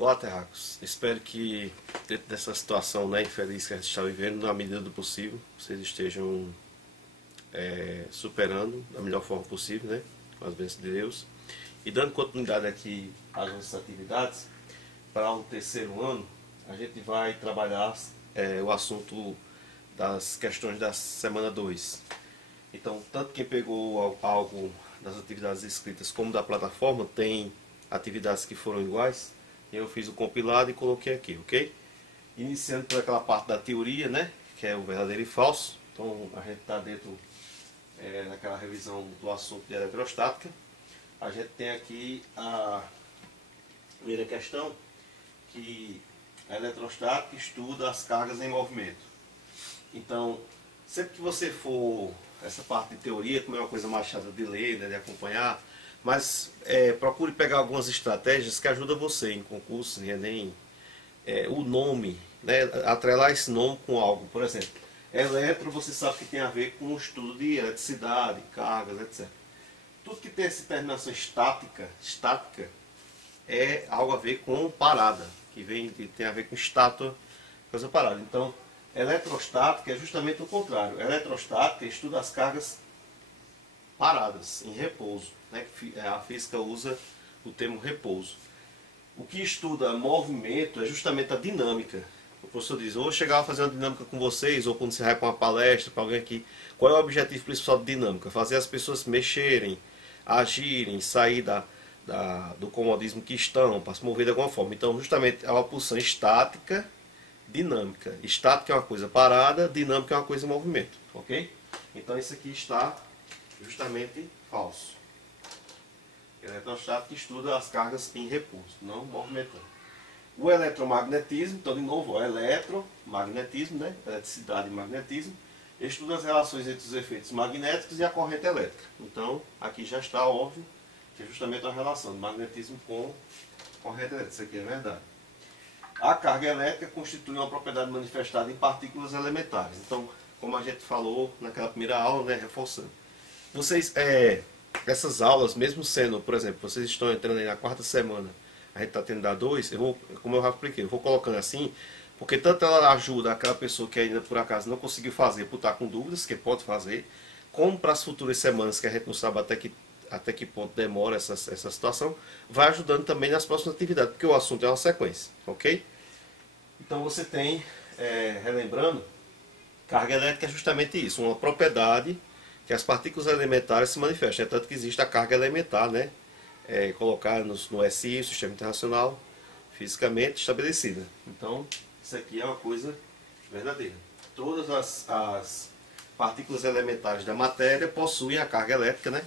Olá, terráqueos. Espero que dentro dessa situação, né, infeliz que a gente está vivendo, na medida do possível, vocês estejam superando da melhor forma possível, né, com as bênçãos de Deus. E dando continuidade aqui às nossas atividades, para o terceiro ano, a gente vai trabalhar o assunto das questões da semana 2. Então, tanto quem pegou algo das atividades escritas como da plataforma, tem atividades que foram iguais. Eu fiz o compilado e coloquei aqui, ok? Iniciando por aquela parte da teoria, né? Que é o verdadeiro e falso. Então, a gente está dentro naquela revisão do assunto de eletrostática. A gente tem aqui a primeira questão, que a eletrostática estuda as cargas em movimento. Então, sempre que você for essa parte de teoria, como é uma coisa mais chata de ler, né, de acompanhar, mas procure pegar algumas estratégias que ajudam você em concurso, em Enem, o nome, né, atrelar esse nome com algo. Por exemplo, eletro você sabe que tem a ver com o estudo de eletricidade, cargas, etc. Tudo que tem essa terminação estática é algo a ver com parada, que tem a ver com estátua, coisa parada. Então, eletrostática é justamente o contrário. Eletrostática estuda as cargas paradas, em repouso, né? A física usa o termo repouso. O que estuda movimento é justamente a dinâmica. O professor diz, ou chegar a fazer uma dinâmica com vocês, ou quando você vai para uma palestra, para alguém aqui, qual é o objetivo principal de dinâmica? Fazer as pessoas mexerem, agirem, sair do comodismo que estão, para se mover de alguma forma. Então, justamente, é uma pulsão estática, dinâmica. Estática é uma coisa parada, dinâmica é uma coisa em movimento, ok? Então, isso aqui está justamente falso. Eletrostática estuda as cargas em repouso, não movimentando. O eletromagnetismo, então de novo, eletromagnetismo, né? Eletricidade e magnetismo, estuda as relações entre os efeitos magnéticos e a corrente elétrica. Então, aqui já está óbvio que é justamente a relação de magnetismo com corrente elétrica. Isso aqui é verdade. A carga elétrica constitui uma propriedade manifestada em partículas elementares. Então, como a gente falou naquela primeira aula, né, reforçando. Vocês, essas aulas, mesmo sendo, por exemplo, vocês estão entrando aí na quarta semana, a gente está tendo da 2, como eu já expliquei, eu vou colocando assim, porque tanto ela ajuda aquela pessoa que ainda por acaso não conseguiu fazer, por estar com dúvidas, que pode fazer, como para as futuras semanas, que a gente não sabe até que ponto demora essa situação, vai ajudando também nas próximas atividades, porque o assunto é uma sequência, ok? Então você tem, relembrando, carga elétrica é justamente isso, uma propriedade que as partículas elementares se manifestam. É tanto que existe a carga elementar, né? Colocada no SI, o Sistema Internacional, fisicamente estabelecida. Então, isso aqui é uma coisa verdadeira. Todas as partículas elementares da matéria possuem a carga elétrica, né?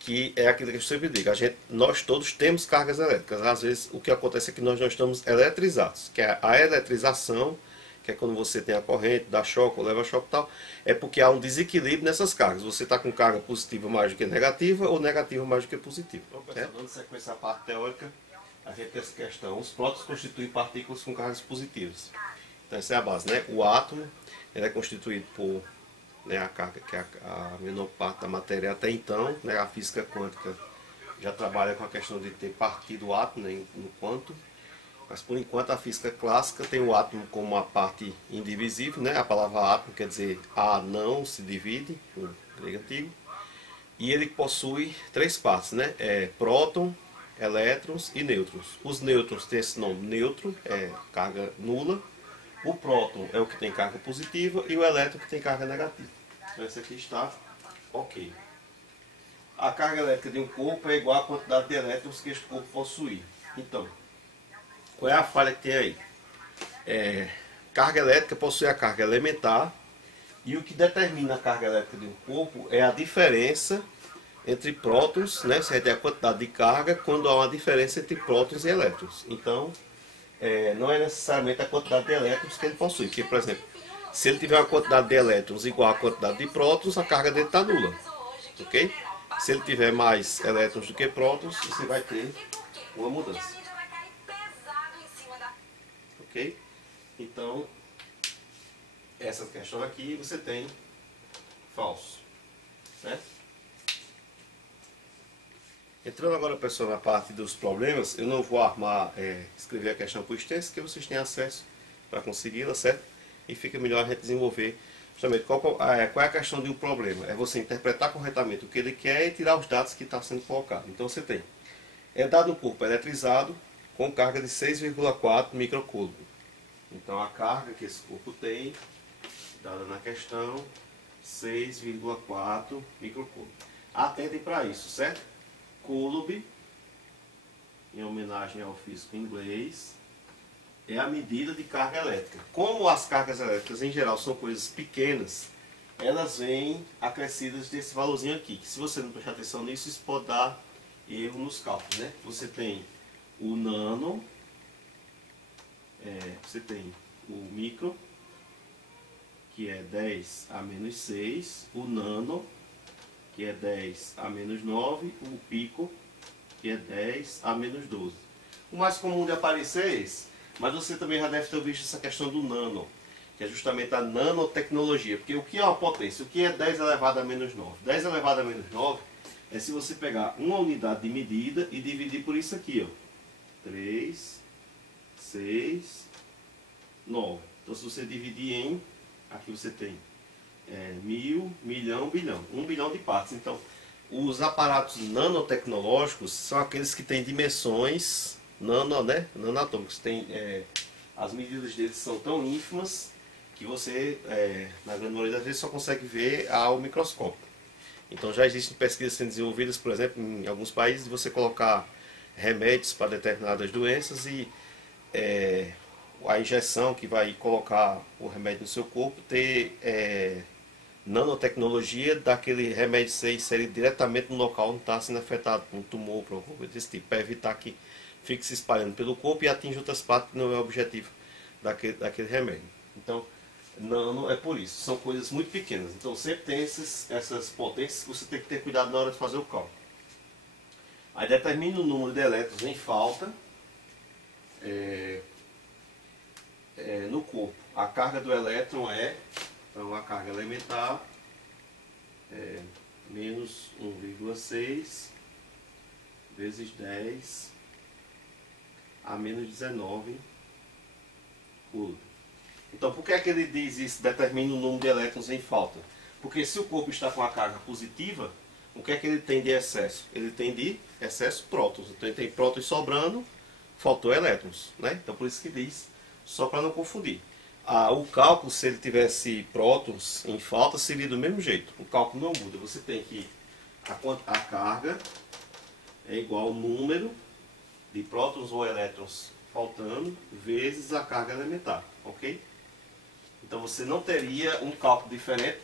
Que é aquilo que eu sempre digo. Nós todos temos cargas elétricas. Às vezes, o que acontece é que nós não estamos eletrizados, que é a eletrização, que é quando você tem a corrente, dá choque ou leva choque e tal, é porque há um desequilíbrio nessas cargas. Você está com carga positiva mais do que negativa ou negativa mais do que positiva. Então, pessoal, dando sequência à parte teórica, a gente tem essa questão. Os prótons constituem partículas com cargas positivas. Então essa é a base, né? O átomo ele é constituído por, né, a carga, que é a menor parte da matéria até então, né? A física quântica já trabalha com a questão de ter partido o átomo, né, no quanto. Mas por enquanto a física clássica tem o átomo como uma parte indivisível, né? A palavra átomo quer dizer A não se divide, no grego antigo. E ele possui três partes, né? Próton, elétrons e nêutrons. Os nêutrons têm esse nome neutro, é carga nula. O próton é o que tem carga positiva e o elétron que tem carga negativa. Então esse aqui está ok. A carga elétrica de um corpo é igual à quantidade de elétrons que este corpo possui. Então, qual é a falha que tem aí? Carga elétrica possui a carga elementar e o que determina a carga elétrica de um corpo é a diferença entre prótons, né? Você tem a quantidade de carga quando há uma diferença entre prótons e elétrons. Então, não é necessariamente a quantidade de elétrons que ele possui. Porque, por exemplo, se ele tiver uma quantidade de elétrons igual à quantidade de prótons, a carga dele está nula. Ok? Se ele tiver mais elétrons do que prótons, você vai ter uma mudança. Ok? Então, essa questão aqui você tem falso. Né? Entrando agora, pessoal, na parte dos problemas, eu não vou armar, escrever a questão por extenso, que vocês têm acesso para consegui-la, certo? E fica melhor a gente desenvolver justamente qual é a questão de um problema. É você interpretar corretamente o que ele quer e tirar os dados que está sendo colocado. Então você tem, é dado um corpo eletrizado com carga de 6,4 microcoulomb. Então a carga que esse corpo tem, dada na questão, 6,4 microcoulomb. Atentem para isso, certo? Coulomb, em homenagem ao físico inglês, é a medida de carga elétrica. Como as cargas elétricas em geral são coisas pequenas, elas vêm acrescidas desse valorzinho aqui, que se você não prestar atenção nisso, isso pode dar erro nos cálculos, né? Você tem o nano, você tem o micro, que é 10 a menos 6, o nano, que é 10 a menos 9, o pico, que é 10 a menos 12. O mais comum de aparecer é esse, mas você também já deve ter visto essa questão do nano, que é justamente a nanotecnologia, porque o que é uma potência? O que é 10 elevado a menos 9? 10 elevado a menos 9 é se você pegar uma unidade de medida e dividir por isso aqui, ó, 3, 6, 9. Então se você dividir em, aqui você tem 1000, milhão, bilhão. 1 bilhão de partes. Então, os aparatos nanotecnológicos são aqueles que têm dimensões nanoatômicas. As medidas deles são tão ínfimas que você, na grande maioria das vezes, só consegue ver ao microscópio. Então, já existem pesquisas sendo desenvolvidas, por exemplo, em alguns países, de você colocar remédios para determinadas doenças e a injeção que vai colocar o remédio no seu corpo ter nanotecnologia daquele remédio ser inserido diretamente no local onde está sendo afetado por um tumor, por alguma coisa desse tipo, para evitar que fique se espalhando pelo corpo e atinja outras partes que não é o objetivo daquele remédio. Então, nano é por isso, são coisas muito pequenas. Então sempre tem essas potências que você tem que ter cuidado na hora de fazer o cálculo. Aí determina o número de elétrons em falta no corpo. A carga do elétron então a carga elementar é menos 1,6 vezes 10 a menos 19 coulomb. Então por que é que ele diz isso, determina o número de elétrons em falta? Porque se o corpo está com a carga positiva, o que é que ele tem de excesso? Ele tem de excesso prótons. Então ele tem prótons sobrando, faltou elétrons, né? Então por isso que diz, só para não confundir. O cálculo, se ele tivesse prótons em falta, seria do mesmo jeito. O cálculo não muda. Você tem que a carga é igual ao número de prótons ou elétrons faltando vezes a carga elementar, ok? Então você não teria um cálculo diferente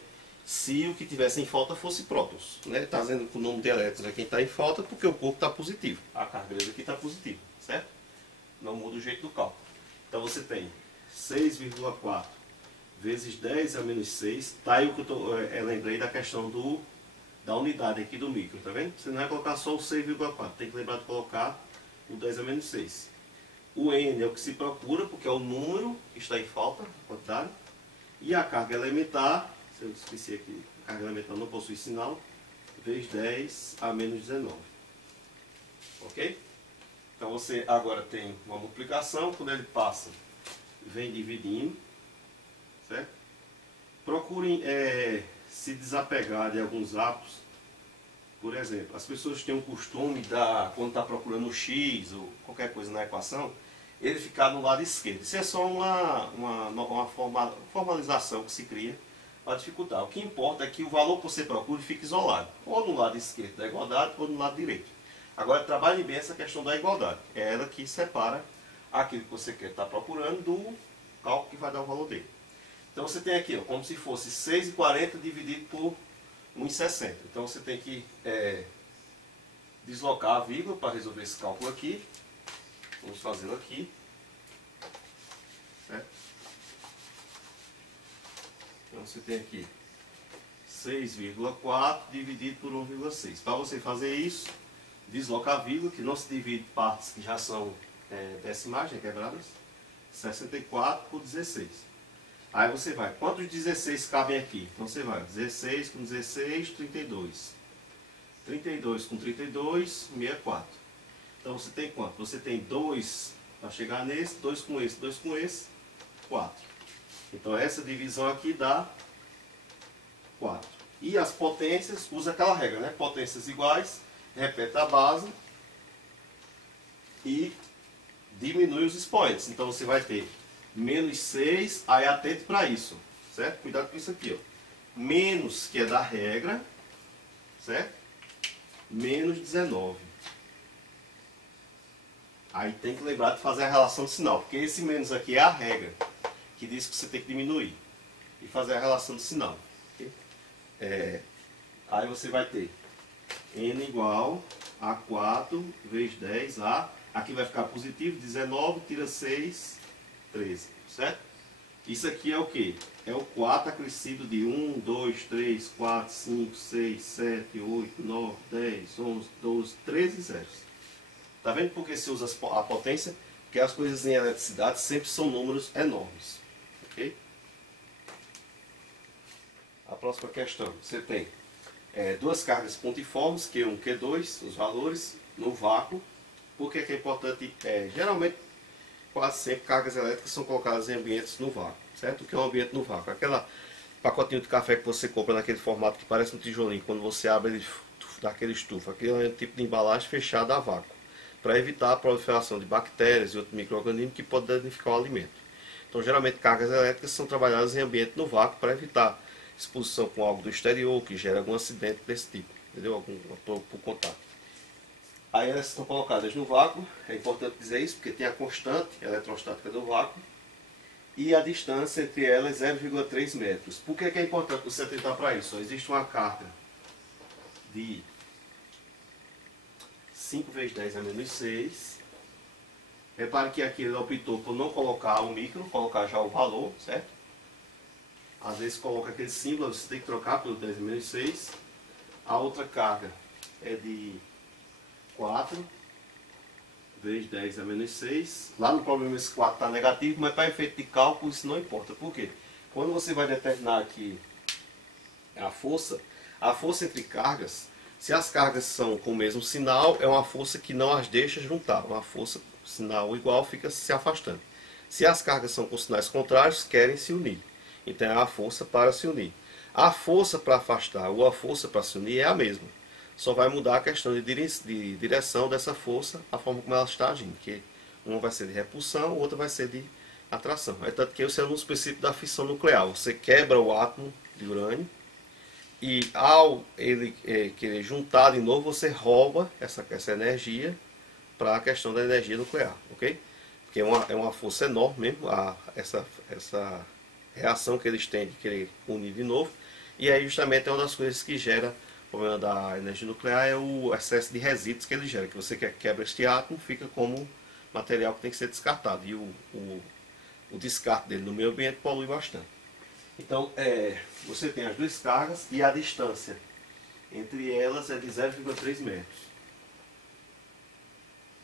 se o que tivesse em falta fosse prótons, né? Está dizendo que o número de elétrons aqui está em falta porque o corpo está positivo. A carga dele aqui está positiva, certo? Não muda o jeito do cálculo. Então você tem 6,4 vezes 10 a menos 6. Tá aí o que eu lembrei da questão da unidade aqui do micro, tá vendo? Você não vai colocar só o 6,4, tem que lembrar de colocar o 10 a menos 6. O N é o que se procura, porque é o número que está em falta, a quantidade. E a carga elementar, se eu esqueci aqui, a carga elementar não possui sinal, vezes 10 a menos 19. Ok? Então você agora tem uma multiplicação, quando ele passa, vem dividindo, certo? Procurem se desapegar de alguns hábitos. Por exemplo, as pessoas têm um costume, quando está procurando o x ou qualquer coisa na equação, ele ficar no lado esquerdo. Isso é só uma formalização que se cria para dificultar. O que importa é que o valor que você procura fique isolado, ou no lado esquerdo da igualdade ou no lado direito. Agora trabalhe bem essa questão da igualdade. É ela que separa aquilo que você quer estar procurando do cálculo que vai dar o valor dele. Então você tem aqui, ó, como se fosse 6,40 dividido por 1,60. Então você tem que deslocar a vírgula para resolver esse cálculo aqui. Vamos fazê-lo aqui. Certo? Então você tem aqui 6,4 dividido por 1,6. Para você fazer isso, desloca a vírgula, que não se divide partes que já são decimais, quebradas. 64 por 16. Aí você vai, quantos 16 cabem aqui? Então você vai, 16 com 16, 32. 32 com 32, 64. Então você tem quanto? Você tem 2 para chegar nesse, 2 com esse, 2 com esse, 4. Então essa divisão aqui dá 4. E as potências, usa aquela regra, né? Potências iguais, repete a base e diminui os expoentes. Então você vai ter menos 6, aí atente para isso, certo? Cuidado com isso aqui, ó. Menos, que é da regra, certo? Menos 19. Aí tem que lembrar de fazer a relação de sinal, porque esse menos aqui é a regra, que diz que você tem que diminuir e fazer a relação de sinal. Okay? Aí você vai ter n igual a 4 vezes 10a, aqui vai ficar positivo, 19, tira 6, 13, certo? Isso aqui é o que? É o 4 acrescido de 1, 2, 3, 4, 5, 6, 7, 8, 9, 10, 11, 12, 13 zeros. Tá vendo por que se usa a potência? Porque as coisas em eletricidade sempre são números enormes. Ok? A próxima questão. Você tem duas cargas pontiformes, Q1 e Q2, os valores, no vácuo. Por que é importante? Geralmente, quase sempre, cargas elétricas são colocadas em ambientes no vácuo. Certo? O que é um ambiente no vácuo? Aquela pacotinho de café que você compra naquele formato que parece um tijolinho. Quando você abre ele daquele estufa. Aquele é um tipo de embalagem fechada a vácuo, para evitar a proliferação de bactérias e outros micro-organismos que podem danificar o alimento. Então, geralmente, cargas elétricas são trabalhadas em ambiente no vácuo para evitar exposição com algo do exterior, que gera algum acidente desse tipo, entendeu? Por contato. Aí elas estão colocadas no vácuo, é importante dizer isso, porque tem a constante eletrostática do vácuo e a distância entre elas é 0,3 metros. Por que é importante você atentar para isso? Existe uma carga de 5 vezes 10 a menos 6. Repare que aqui ele optou por não colocar o micro, colocar já o valor, certo? Às vezes coloca aquele símbolo, você tem que trocar pelo 10 a menos 6. A outra carga é de 4 vezes 10 a menos 6. Lá no problema esse 4 está negativo, mas para efeito de cálculo isso não importa. Por quê? Quando você vai determinar aqui a força entre cargas, se as cargas são com o mesmo sinal, é uma força que não as deixa juntar. Uma força, sinal igual, fica se afastando. Se as cargas são com sinais contrários, querem se unir. Então é a força para se unir. A força para afastar ou a força para se unir é a mesma. Só vai mudar a questão de direção dessa força, a forma como ela está agindo. Que uma vai ser de repulsão, outra vai ser de atração. É tanto que esse é um princípio da fissão nuclear. Você quebra o átomo de urânio, e ao ele querer juntar de novo, você rouba essa energia para a questão da energia nuclear, ok? Porque é uma força enorme mesmo, essa reação que eles têm de querer unir de novo. E aí justamente é uma das coisas que gera o problema da energia nuclear, é o excesso de resíduos que ele gera, que você quebra este átomo, fica como material que tem que ser descartado. E o descarte dele no meio ambiente polui bastante. Então, você tem as duas cargas e a distância entre elas é de 0,3 metros.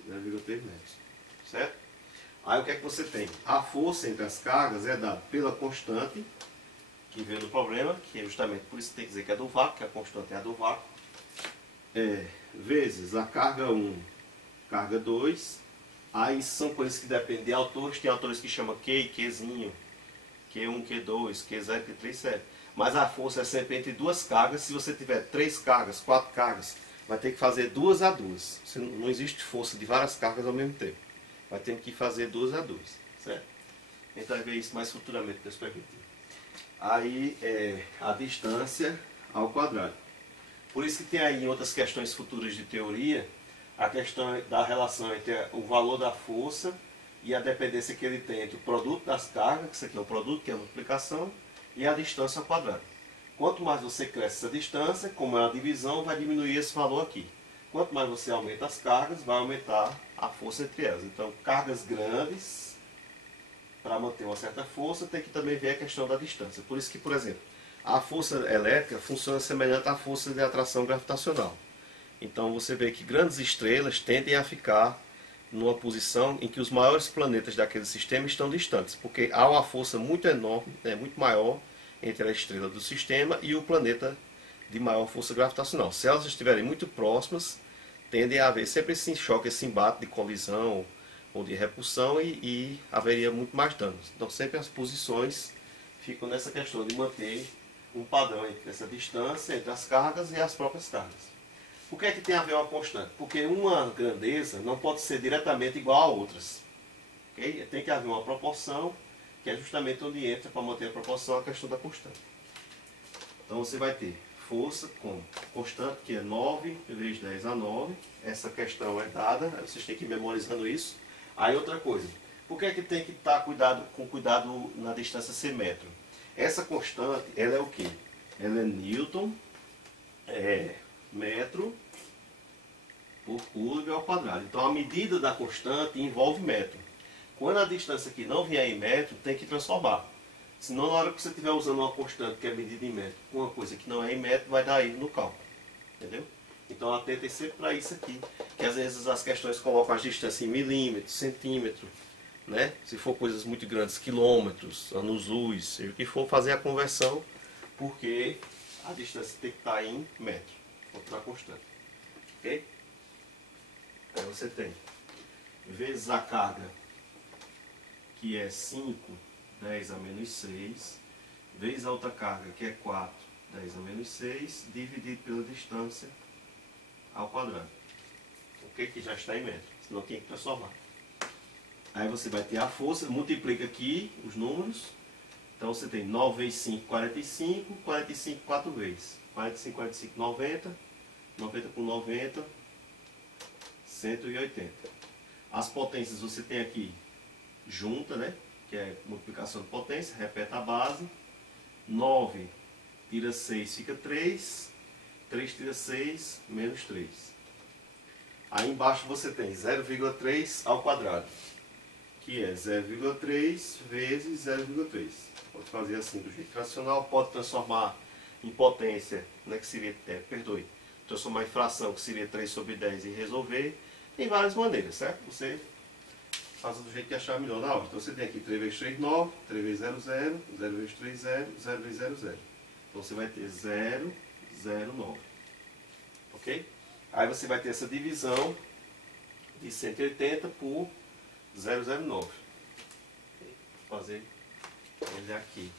0,3 metros. Certo? Aí o que é que você tem? A força entre as cargas é dada pela constante, que vem no problema, que é justamente por isso que tem que dizer que é do vácuo, que a constante é a do vácuo, vezes a carga 1, carga 2. Aí são coisas que dependem de autores, tem autores que chamam Q e Qzinho, Q1, Q2, Q0, Q3, Q7. Mas a força é sempre entre duas cargas. Se você tiver 3 cargas, 4 cargas, vai ter que fazer 2 a 2. Não existe força de várias cargas ao mesmo tempo. Vai ter que fazer 2 a 2, certo? A gente vai ver isso mais futuramente, Deus permitir. Aí a distância ao quadrado. Por isso que tem aí em outras questões futuras de teoria, a questão da relação entre o valor da força e a dependência que ele tem entre o produto das cargas, que isso aqui é o produto, que é a multiplicação, e a distância ao quadrado. Quanto mais você cresce essa distância, como é uma divisão, vai diminuir esse valor aqui. Quanto mais você aumenta as cargas, vai aumentar a força entre elas. Então, cargas grandes, para manter uma certa força, tem que também ver a questão da distância. Por isso que, por exemplo, a força elétrica funciona semelhante à força de atração gravitacional. Então, você vê que grandes estrelas tendem a ficar numa posição em que os maiores planetas daquele sistema estão distantes, porque há uma força muito enorme, muito maior entre a estrela do sistema e o planeta de maior força gravitacional. Se elas estiverem muito próximas, tende a haver sempre esse choque, esse embate de colisão ou de repulsão e haveria muito mais danos. Então sempre as posições ficam nessa questão de manter um padrão entre essa distância entre as cargas e as próprias cargas. Por que é que tem a ver uma constante? Porque uma grandeza não pode ser diretamente igual a outras. Okay? Tem que haver uma proporção, que é justamente onde entra, para manter a proporção, a questão da constante. Então você vai ter força com constante, que é 9 vezes 10 a 9. Essa questão é dada, vocês têm que ir memorizando isso. Aí outra coisa, por que é que tem que estar com cuidado na distância ser metro? Essa constante, ela é o quê? Ela é Newton, metro por coulomb ao quadrado. Então a medida da constante envolve metro. Quando a distância aqui não vier em metro, tem que transformar. Senão, na hora que você estiver usando uma constante que é medida em metro, com uma coisa que não é em metro, vai dar erro no cálculo. Entendeu? Então atentem sempre para isso aqui. Que às vezes as questões colocam as distâncias em milímetro, centímetro, né? Se for coisas muito grandes, quilômetros, anos-luz, seja o que for, fazer a conversão, porque a distância tem que estar em metro, outra constante. Ok? Aí você tem vezes a carga, que é 5, 10 a menos 6, vezes a outra carga, que é 4, 10 a menos 6, dividido pela distância ao quadrado. Ok? Que já está em metro, senão tem que transformar. Aí você vai ter a força, multiplica aqui os números. Então você tem 9 vezes 5, 45, 45 4 vezes. 45, 45, 90, 90 com 90, 180. As potências você tem aqui junta, né? Que é multiplicação de potência, repete a base. 9 tira 6 fica 3, 3 tira 6, menos 3. Aí embaixo você tem 0,3 ao quadrado, que é 0,3 vezes 0,3. Pode fazer assim do jeito racional, pode transformar em potência, né, que seria, transformar em fração, que seria 3 sobre 10 e resolver. Tem várias maneiras, certo? Você faz do jeito que achar melhor na hora. Então você tem aqui 3 vezes 3, 9, 3 vezes 0, 0, 0 vezes 3, 0, 0 vezes 0, 0. Então você vai ter 0, 0, 9. Ok? Aí você vai ter essa divisão de 180 por 009. Vou fazer ele aqui.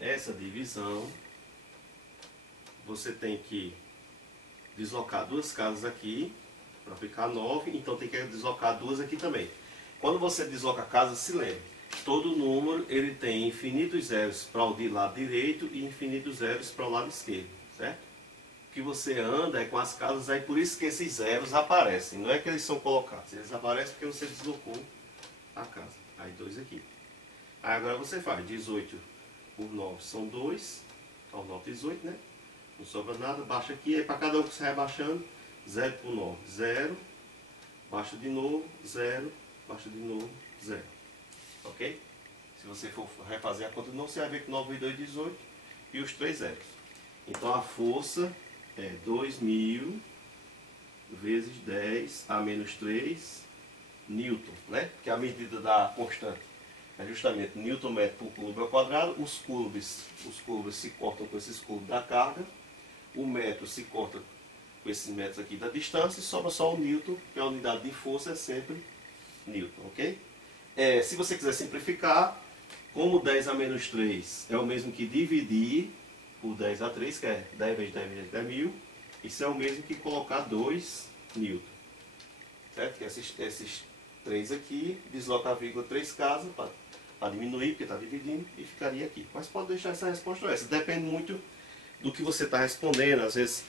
Essa divisão, você tem que deslocar duas casas aqui para ficar 9, então tem que deslocar duas aqui também. Quando você desloca a casa, se lembre, todo número ele tem infinitos zeros para o de lado direito e infinitos zeros para o lado esquerdo, certo? O que você anda é com as casas, aí por isso que esses zeros aparecem, não é que eles são colocados, eles aparecem porque você deslocou a casa. Aí 2 aqui. Aí agora você faz 18 por 9 são 2, então 9, 18, né? Não sobra nada, baixa aqui, aí para cada um que você vai baixando, 0 por 9, 0, baixa de novo, 0, baixa de novo, 0. Ok? Se você for refazer a conta de novo, você vai ver que 9 vezes 2 é 18 e os 3 zeros. Então a força é 2.000 vezes 10 a menos 3 Newton, né? Que é a medida da constante. É justamente Newton metro por coulomb ao quadrado. Os coulombs se cortam com esses coulombs da carga. O metro se corta com esses metros aqui da distância. E sobra só o Newton, que a unidade de força é sempre Newton, ok? Se você quiser simplificar, como 10 a menos 3 é o mesmo que dividir por 10 a 3, que é 10 vezes 10 vezes 10 mil. Isso é o mesmo que colocar 2 Newton. Certo? Que esses 3 aqui, desloca a vírgula 3 casas para diminuir, porque está dividindo, e ficaria aqui. Mas pode deixar essa resposta ou essa. Depende muito do que você está respondendo. Às vezes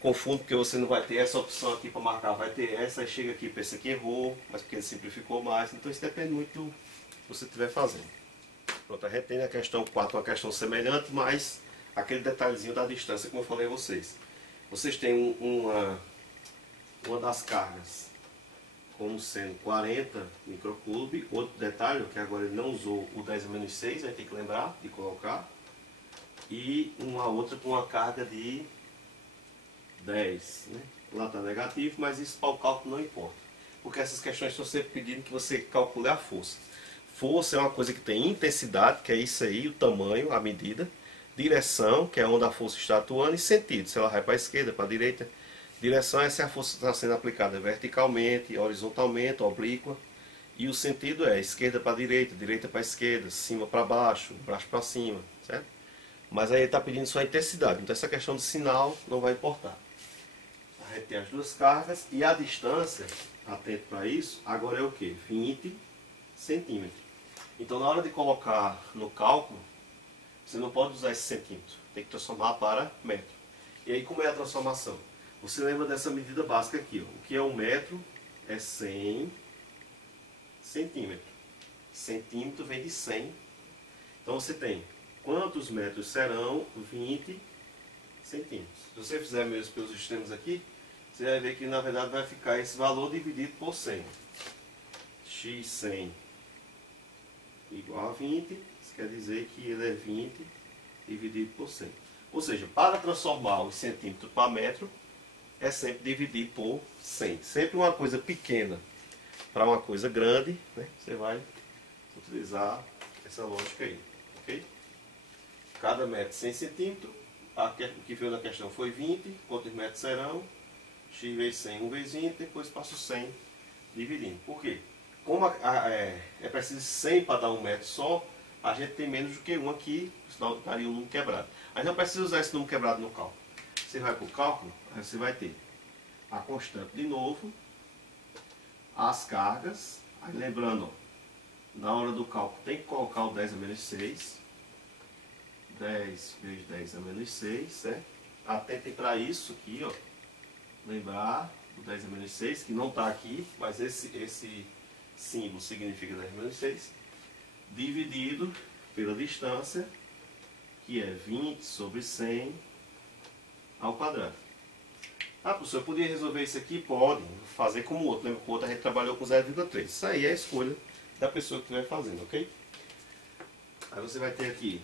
confundo porque você não vai ter essa opção aqui para marcar, vai ter essa, aí chega aqui e pensa que errou, mas porque ele simplificou mais. Então isso depende muito do que você estiver fazendo. Pronto, a gente tem a questão 4, uma questão semelhante, mas aquele detalhezinho da distância, como eu falei a vocês. Vocês têm uma das cargas como sendo 40 microcoulomb. Outro detalhe, que agora ele não usou o 10 a menos 6, vai ter que lembrar de colocar. E uma outra com uma carga de 10. Né? Lá está negativo, mas isso para o cálculo não importa. Porque essas questões estão sempre pedindo que você calcule a força. Força é uma coisa que tem intensidade, que é isso aí, o tamanho, a medida. Direção, que é onde a força está atuando, e sentido, se ela vai para a esquerda, para a direita. Direção é se a força está sendo aplicada verticalmente, horizontalmente, oblíqua. E o sentido é esquerda para a direita, direita para a esquerda, cima para baixo para cima, certo? Mas aí ele está pedindo só a intensidade, então essa questão de sinal não vai importar. A gente tem as duas cargas e a distância, atento para isso, agora é o que? 20 centímetros. Então na hora de colocar no cálculo, você não pode usar esse centímetro, tem que transformar para metro. E aí como é a transformação? Você lembra dessa medida básica aqui, ó. O que é um metro é 100 centímetros. Centímetro vem de 100. Então você tem quantos metros serão 20 centímetros. Se você fizer mesmo pelos extremos aqui, você vai ver que na verdade vai ficar esse valor dividido por 100. x100 igual a 20, isso quer dizer que ele é 20 dividido por 100. Ou seja, para transformar os centímetros para metro, é sempre dividir por 100. Sempre uma coisa pequena para uma coisa grande, né? Você vai utilizar essa lógica aí, ok? Cada metro 100 centímetros, o que veio na questão foi 20, quantos metros serão? X vezes 100, 1 vezes 20, depois passo 100 dividindo. Por quê? Como é preciso 100 para dar um metro só, a gente tem menos do que 1 aqui, senão daria um número quebrado. Mas não precisa usar esse número quebrado no cálculo. Você vai para o cálculo, aí você vai ter a constante de novo, as cargas, aí lembrando, ó, na hora do cálculo tem que colocar o 10 a menos 6, 10 vezes 10 a menos 6, certo? Atentem para isso aqui, ó, lembrar o 10 a menos 6, que não está aqui, mas esse símbolo significa 10 menos 6, dividido pela distância, que é 20 sobre 100 ao quadrado. Ah, professor, eu podia resolver isso aqui? Pode, fazer como o outro. Lembra que o outro a gente trabalhou com 0,3. Isso aí é a escolha da pessoa que estiver fazendo, ok? Aí você vai ter aqui,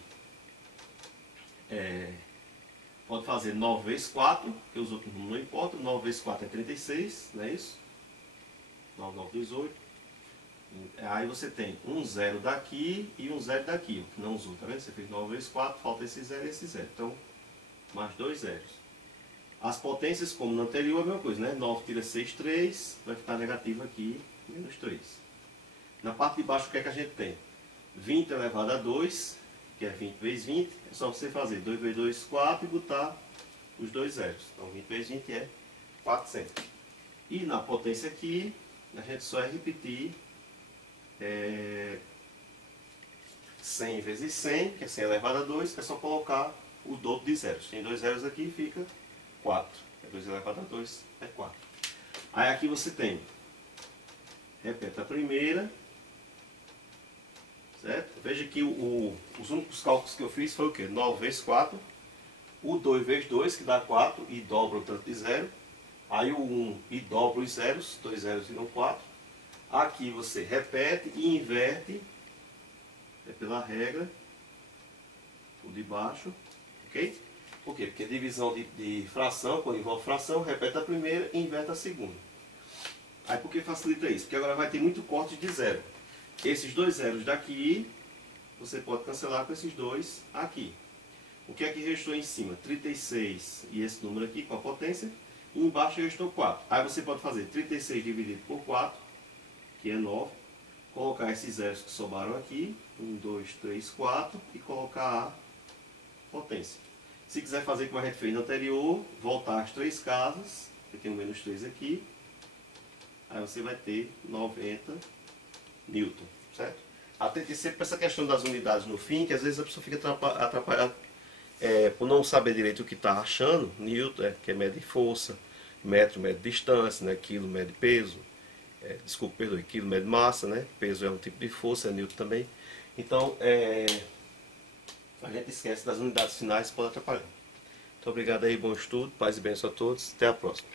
pode fazer 9 vezes 4, que os outros números não importam. 9 vezes 4 é 36, não é isso? 9, 9, 18. Aí você tem um zero daqui e um zero daqui, que não usou, tá vendo? Você fez 9 vezes 4, falta esse zero e esse zero. Então, mais dois zeros. As potências, como no anterior, é a mesma coisa, né? 9 tira 6, 3, vai ficar negativo aqui, menos 3. Na parte de baixo, o que é que a gente tem? 20 elevado a 2, que é 20 vezes 20, é só você fazer 2 vezes 2, 4 e botar os dois zeros. Então, 20 vezes 20 é 400. E na potência aqui, a gente só é repetir 100 vezes 100, que é 100 elevado a 2, que é só colocar o dobro de zeros. Tem dois zeros aqui, fica 4. 2 elevado a 2 é 4. Aí aqui você tem, repete a primeira, certo? Veja que os únicos cálculos que eu fiz foi o que? 9 vezes 4, o 2 vezes 2, que dá 4, e dobra o tanto de zero. Aí o 1 e dobra os zeros, 2 zeros viram 4. Aqui você repete e inverte, pela regra, o de baixo, ok? Por quê? Porque divisão de fração, quando envolve fração, repete a primeira e inverte a segunda. Aí por que facilita isso? Porque agora vai ter muito corte de zero. Esses dois zeros daqui, você pode cancelar com esses dois aqui. O que é que restou em cima? 36 e esse número aqui com a potência. E embaixo restou 4. Aí você pode fazer 36 dividido por 4, que é 9. Colocar esses zeros que sobraram aqui. 1, 2, 3, 4. E colocar a potência. Se quiser fazer como a gente fez no anterior, voltar às três casas. Eu tenho um menos 3 aqui. Aí você vai ter 90 newton, certo? Atente sempre para essa questão das unidades no fim, que às vezes a pessoa fica atrapalhada por não saber direito o que está achando. Newton, que é mede força, metro mede distância, né? Quilo mede peso, desculpa, perdoe, quilo mede massa, né? Peso é um tipo de força, Newton também. Então, a gente esquece das unidades finais, pode atrapalhar. Muito obrigado aí, bom estudo, paz e bênção a todos, até a próxima.